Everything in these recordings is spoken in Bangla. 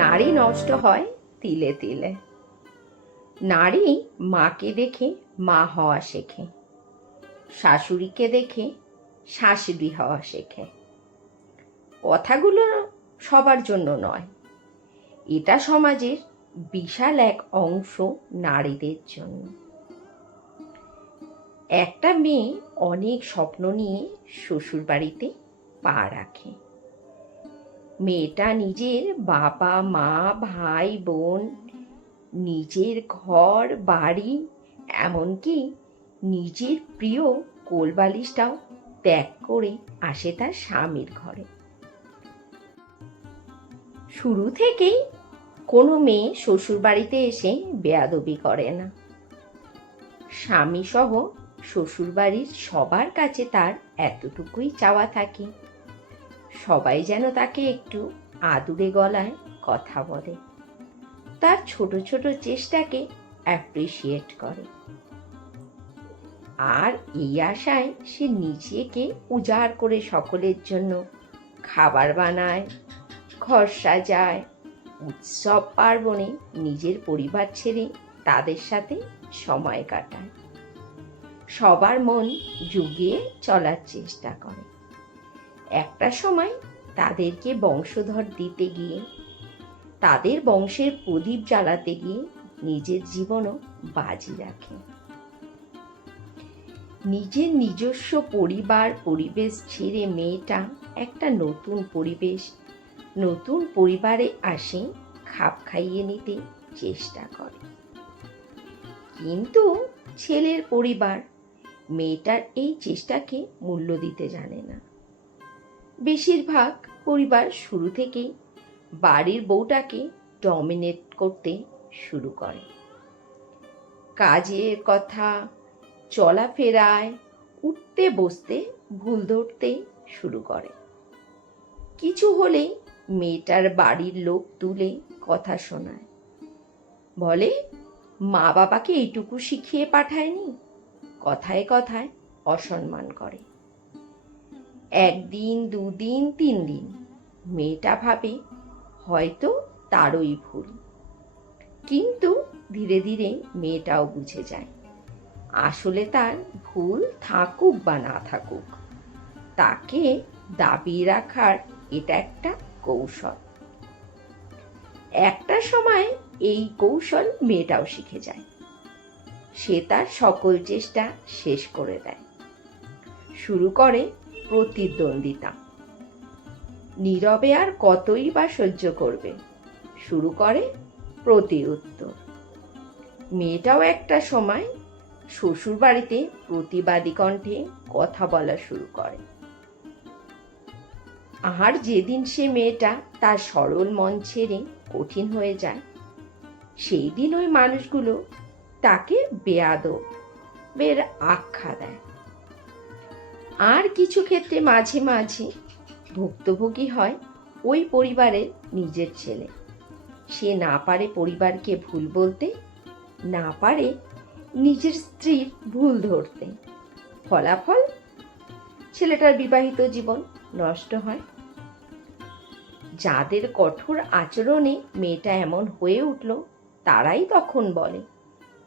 নারী নষ্ট হয় তিলে তিলে। নারী মাকে দেখে মা হওয়া শেখে, শাশুড়িকে দেখে শাশুড়ি হওয়া শেখে। কথাগুলো সবার জন্য নয়, এটা সমাজের বিশাল এক অংশ নারীদের জন্য। একটা মেয়ে অনেক স্বপ্ন নিয়ে শ্বশুর বাড়িতে পা রাখে। মেয়েটা নিজের বাবা মা ভাই বোন, নিজের ঘর বাড়ি, এমনকি নিজের প্রিয় কোলবালিশটাও ত্যাগ করে আসে তার স্বামীর ঘরে। শুরু থেকেই কোনো মেয়ে শ্বশুর বাড়িতে এসে বেয়াদবি করে না। স্বামী সহ শ্বশুর বাড়ির সবার কাছে তার এতটুকুই চাওয়া থাকে, সবাই যেন তাকে একটু আদুরে গলায় কথা বলে, তার ছোট ছোট চেষ্টাকে অ্যাপ্রিসিয়েট করে। আর এই আশায় সে নিজেকে উজাড় করে সকলের জন্য খাবার বানায়, ঘর সাজায়, উৎসব পার্বণে নিজের পরিবার ছেড়ে তাদের সাথে সময় কাটায়, সবার মন জুগিয়ে চলার চেষ্টা করে। একটা সময় তাদেরকে বংশধর দিতে গিয়ে, তাদের বংশের প্রদীপ জ্বালাতে গিয়ে নিজের জীবনও বাজি রাখে। নিজের নিজস্ব পরিবার পরিবেশ ছেড়ে মেয়েটা একটা নতুন পরিবেশ, নতুন পরিবারে আসে, খাপ খাইয়ে নিতে চেষ্টা করে। কিন্তু ছেলের পরিবার মেয়েটার এই চেষ্টাকে মূল্য দিতে জানে না। বেশিরভাগ পরিবার শুরু থেকেই বাড়ির বউটাকে ডমিনেট করতে শুরু করে। কাজের কথা, চলাফেরায়, উঠতে বসতে ভুল ধরতে শুরু করে। কিছু হলেই মেয়েটার বাড়ির লোক তুলে কথা শোনায়, বলে মা বাবাকে এইটুকু শিখিয়ে পাঠায়নি। কথায় কথায় অসম্মান করে। একদিন, দুদিন, 3 দিন মেয়েটা ভাবে হয়তো তারই ভুল, কিন্তু ধীরে ধীরে মেয়েটাও বুঝে যায় আসলে তার ভুল থাকুক বা না থাকুক, তাকে দাবিয়ে রাখার এটা একটা কৌশল। একটা সময় এই কৌশল মেয়েটাও শিখে যায়। সে তার সকল চেষ্টা শেষ করে দেয়, শুরু করে প্রতিদ্বন্দ্বিতা। নীরবে আর কতই বা সহ্য করবে, শুরু করে প্রতি উত্তর। মেয়েটাও একটা সময় শ্বশুর বাড়িতে প্রতিবাদী কণ্ঠে কথা বলা শুরু করে। আর যেদিন সে মেয়েটা তার সরল মন ছেড়ে কঠিন হয়ে যায়, সেই দিন ওই মানুষগুলো তাকে বেয়াদবের আখ্যা দেয়। আর কিছু ক্ষেত্রে মাঝে মাঝে ভুক্তভোগী হয় ওই পরিবারের নিজের ছেলে। সে না পারে পরিবারকে ভুল বলতে, না পারে নিজের স্ত্রীর ভুল ধরতে। ফলাফল, ছেলেটার বিবাহিত জীবন নষ্ট হয়। যাদের কঠোর আচরণে মেয়েটা এমন হয়ে উঠল, তারাই তখন বলে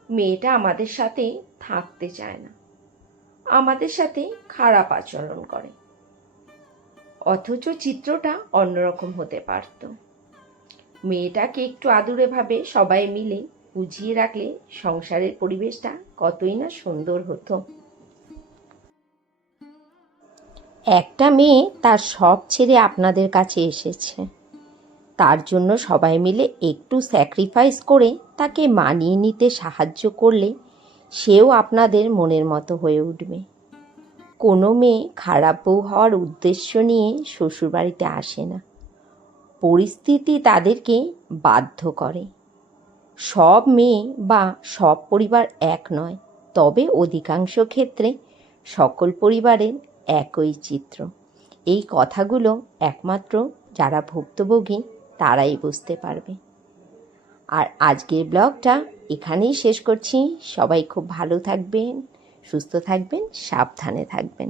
মেয়েটা আমাদের সাথে থাকতে চায় না, আমাদের সাথে খারাপ আচরণ করে। অথচ চিত্রটা অন্যরকম হতে পারত। মেয়েটাকে একটু আদুরে ভাবে সবাই মিলে বুঝিয়ে রাখলে সংসারের পরিবেশটা কতই না সুন্দর হতো। একটা মেয়ে তার সব ছেড়ে আপনাদের কাছে এসেছে, তার জন্য সবাই মিলে একটু স্যাক্রিফাইস করে তাকে মানিয়ে নিতে সাহায্য করলে সেও আপনাদের মনের মতো হয়ে উঠবে। কোনো মেয়ে খারাপ বউ হওয়ার উদ্দেশ্য নিয়ে শ্বশুরবাড়িতে আসে না, পরিস্থিতি তাদেরকে বাধ্য করে। সব মেয়ে বা সব পরিবার এক নয়, তবে অধিকাংশ ক্ষেত্রে সকল পরিবারের একই চিত্র। এই কথাগুলো একমাত্র যারা ভুক্তভোগী তারাই বুঝতে পারবে। আর আজকের ব্লগটা এখানেই শেষ করছি। সবাই খুব ভালো থাকবেন, সুস্থ থাকবেন, সাবধানে থাকবেন।